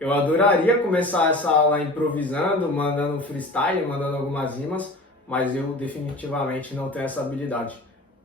Eu adoraria começar essa aula improvisando, mandando freestyle, mandando algumas rimas, mas eu definitivamente não tenho essa habilidade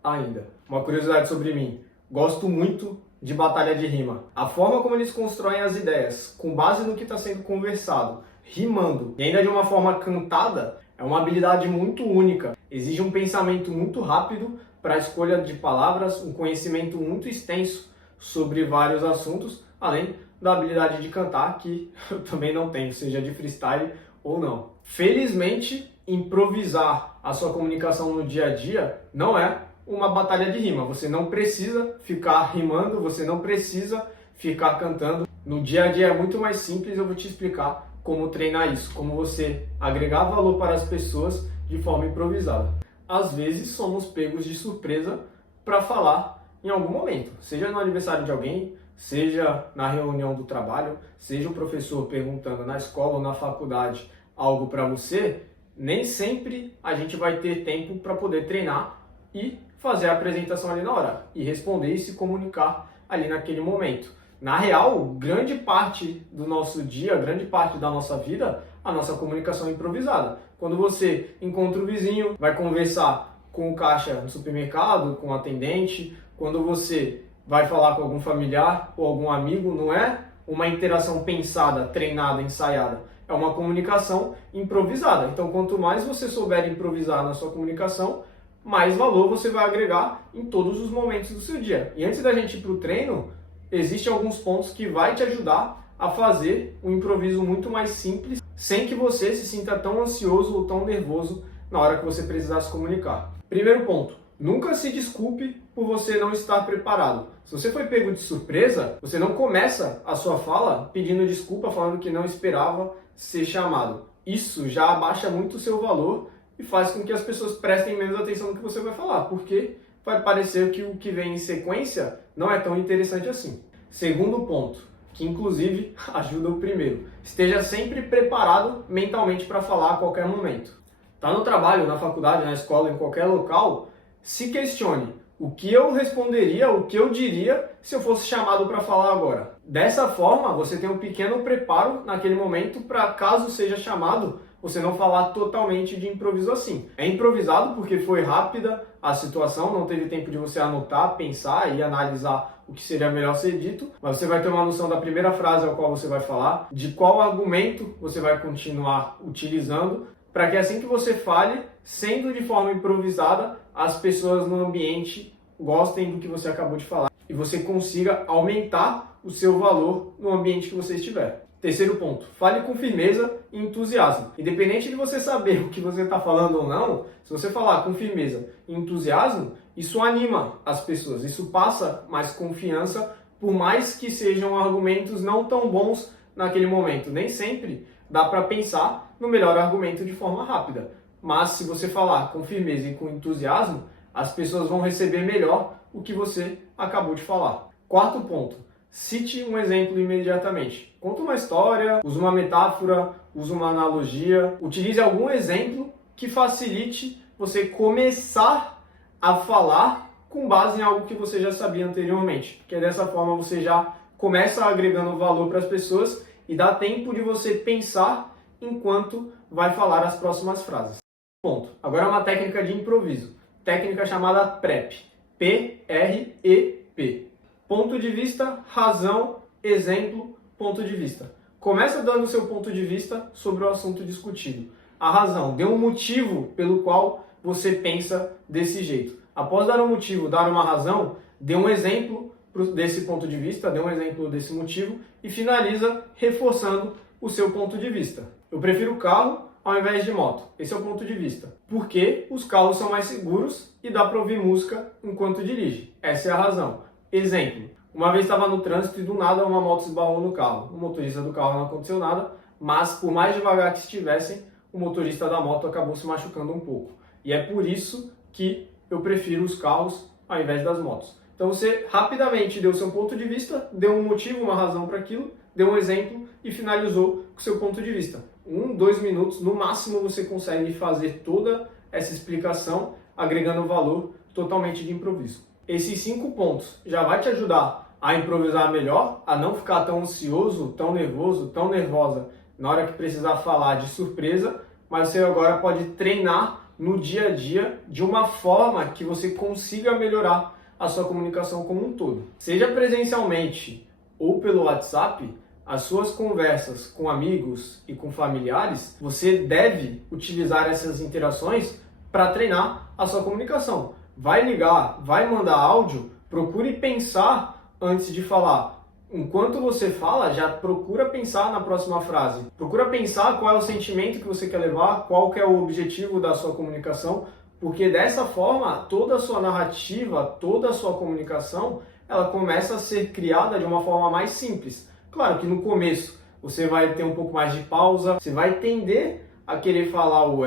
ainda. Uma curiosidade sobre mim: gosto muito de batalha de rima. A forma como eles constroem as ideias, com base no que está sendo conversado, rimando, e ainda de uma forma cantada, é uma habilidade muito única. Exige um pensamento muito rápido para a escolha de palavras, um conhecimento muito extenso sobre vários assuntos, além da habilidade de cantar, que eu também não tenho, seja de freestyle ou não. Felizmente, improvisar a sua comunicação no dia a dia não é uma batalha de rima. Você não precisa ficar rimando, você não precisa ficar cantando. No dia a dia é muito mais simples, eu vou te explicar como treinar isso, como você agregar valor para as pessoas de forma improvisada. Às vezes somos pegos de surpresa para falar em algum momento, seja no aniversário de alguém, seja na reunião do trabalho, seja o professor perguntando na escola ou na faculdade algo para você. Nem sempre a gente vai ter tempo para poder treinar e fazer a apresentação ali na hora, e responder e se comunicar ali naquele momento. Na real, grande parte do nosso dia, grande parte da nossa vida, a nossa comunicação é improvisada. Quando você encontra o vizinho, vai conversar com o caixa no supermercado, com o atendente, quando você vai falar com algum familiar ou algum amigo, não é uma interação pensada, treinada, ensaiada. É uma comunicação improvisada. Então, quanto mais você souber improvisar na sua comunicação, mais valor você vai agregar em todos os momentos do seu dia. E antes da gente ir para o treino, existem alguns pontos que vai te ajudar a fazer um improviso muito mais simples, sem que você se sinta tão ansioso ou tão nervoso na hora que você precisar se comunicar. Primeiro ponto: nunca se desculpe por você não estar preparado. Se você foi pego de surpresa, você não começa a sua fala pedindo desculpa, falando que não esperava ser chamado. Isso já abaixa muito o seu valor e faz com que as pessoas prestem menos atenção no que você vai falar, porque vai parecer que o que vem em sequência não é tão interessante assim. Segundo ponto, que inclusive ajuda o primeiro: esteja sempre preparado mentalmente para falar a qualquer momento. Tá no trabalho, na faculdade, na escola, em qualquer local, se questione: o que eu responderia, o que eu diria se eu fosse chamado para falar agora? Dessa forma, você tem um pequeno preparo naquele momento para, caso seja chamado, você não falar totalmente de improviso assim. É improvisado porque foi rápida a situação, não teve tempo de você anotar, pensar e analisar o que seria melhor ser dito, mas você vai ter uma noção da primeira frase ao qual você vai falar, de qual argumento você vai continuar utilizando, para que assim que você fale, sendo de forma improvisada, as pessoas no ambiente gostem do que você acabou de falar e você consiga aumentar o seu valor no ambiente que você estiver. Terceiro ponto: fale com firmeza e entusiasmo. Independente de você saber o que você está falando ou não, se você falar com firmeza e entusiasmo, isso anima as pessoas, isso passa mais confiança, por mais que sejam argumentos não tão bons naquele momento. Nem sempre dá para pensar no melhor argumento de forma rápida, mas se você falar com firmeza e com entusiasmo, as pessoas vão receber melhor o que você acabou de falar. Quarto ponto: cite um exemplo imediatamente. Conta uma história, use uma metáfora, use uma analogia, utilize algum exemplo que facilite você começar a falar com base em algo que você já sabia anteriormente. Porque dessa forma você já começa agregando valor para as pessoas e dá tempo de você pensar enquanto vai falar as próximas frases. Ponto. Agora uma técnica de improviso. Técnica chamada PrEP. P-R-E-P. Ponto de vista, razão, exemplo, ponto de vista. Começa dando o seu ponto de vista sobre o assunto discutido. A razão: dê um motivo pelo qual você pensa desse jeito. Após dar um motivo, dar uma razão, dê um exemplo desse ponto de vista, dê um exemplo desse motivo e finaliza reforçando o seu ponto de vista. Eu prefiro carro ao invés de moto. Esse é o ponto de vista. Porque os carros são mais seguros e dá para ouvir música enquanto dirige. Essa é a razão. Exemplo: uma vez estava no trânsito e do nada uma moto esbarrou no carro. O motorista do carro não aconteceu nada, mas por mais devagar que estivessem, o motorista da moto acabou se machucando um pouco. E é por isso que eu prefiro os carros ao invés das motos. Então você rapidamente deu seu ponto de vista, deu um motivo, uma razão para aquilo, deu um exemplo e finalizou com o seu ponto de vista. 1, 2 minutos, no máximo, você consegue fazer toda essa explicação agregando valor totalmente de improviso. Esses 5 pontos já vai te ajudar a improvisar melhor, a não ficar tão ansioso, tão nervoso, tão nervosa na hora que precisar falar de surpresa, mas você agora pode treinar no dia a dia de uma forma que você consiga melhorar a sua comunicação como um todo. Seja presencialmente ou pelo WhatsApp, as suas conversas com amigos e com familiares, você deve utilizar essas interações para treinar a sua comunicação. Vai ligar, vai mandar áudio, procure pensar antes de falar. Enquanto você fala, já procura pensar na próxima frase. Procura pensar qual é o sentimento que você quer levar, qual que é o objetivo da sua comunicação, porque dessa forma, toda a sua narrativa, toda a sua comunicação, ela começa a ser criada de uma forma mais simples. Claro que no começo você vai ter um pouco mais de pausa, você vai tender a querer falar o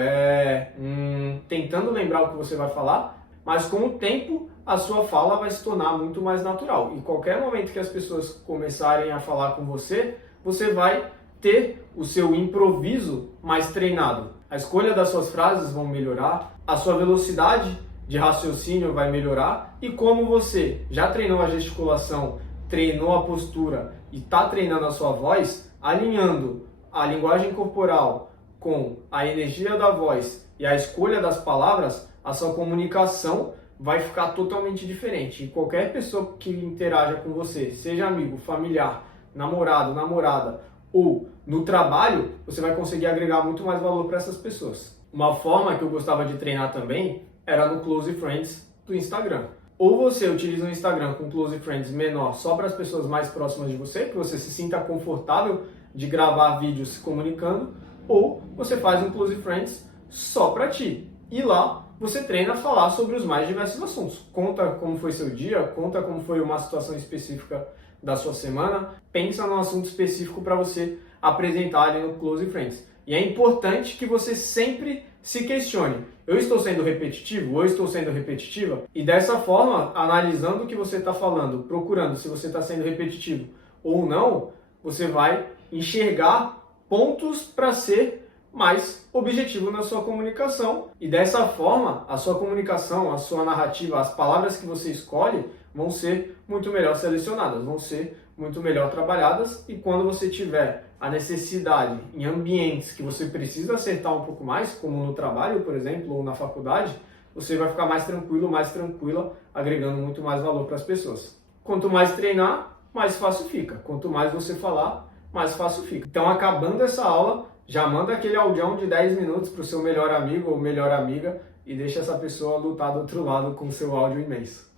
tentando lembrar o que você vai falar, mas com o tempo a sua fala vai se tornar muito mais natural. E qualquer momento que as pessoas começarem a falar com você, você vai ter o seu improviso mais treinado. A escolha das suas frases vão melhorar, a sua velocidade de raciocínio vai melhorar, e como você já treinou a gesticulação, treinou a postura e está treinando a sua voz, alinhando a linguagem corporal com a energia da voz e a escolha das palavras, a sua comunicação vai ficar totalmente diferente. E qualquer pessoa que interaja com você, seja amigo, familiar, namorado, namorada ou no trabalho, você vai conseguir agregar muito mais valor para essas pessoas. Uma forma que eu gostava de treinar também era no Close Friends do Instagram. Ou você utiliza o Instagram com Close Friends menor só para as pessoas mais próximas de você, que você se sinta confortável de gravar vídeos se comunicando, ou você faz um Close Friends só para ti. E lá você treina a falar sobre os mais diversos assuntos. Conta como foi seu dia, conta como foi uma situação específica da sua semana, pensa num assunto específico para você apresentar ali no Close Friends. E é importante que você sempre se questione. Eu estou sendo repetitivo ou estou sendo repetitiva? E dessa forma, analisando o que você está falando, procurando se você está sendo repetitivo ou não, você vai enxergar pontos para ser mais objetivo na sua comunicação. E dessa forma, a sua comunicação, a sua narrativa, as palavras que você escolhe vão ser muito melhor selecionadas, vão ser muito melhor trabalhadas, e quando você tiver a necessidade em ambientes que você precisa acertar um pouco mais, como no trabalho, por exemplo, ou na faculdade, você vai ficar mais tranquilo, mais tranquila, agregando muito mais valor para as pessoas. Quanto mais treinar, mais fácil fica. Quanto mais você falar, mais fácil fica. Então, acabando essa aula, já manda aquele audião de 10 minutos para o seu melhor amigo ou melhor amiga e deixa essa pessoa lutar do outro lado com o seu áudio imenso.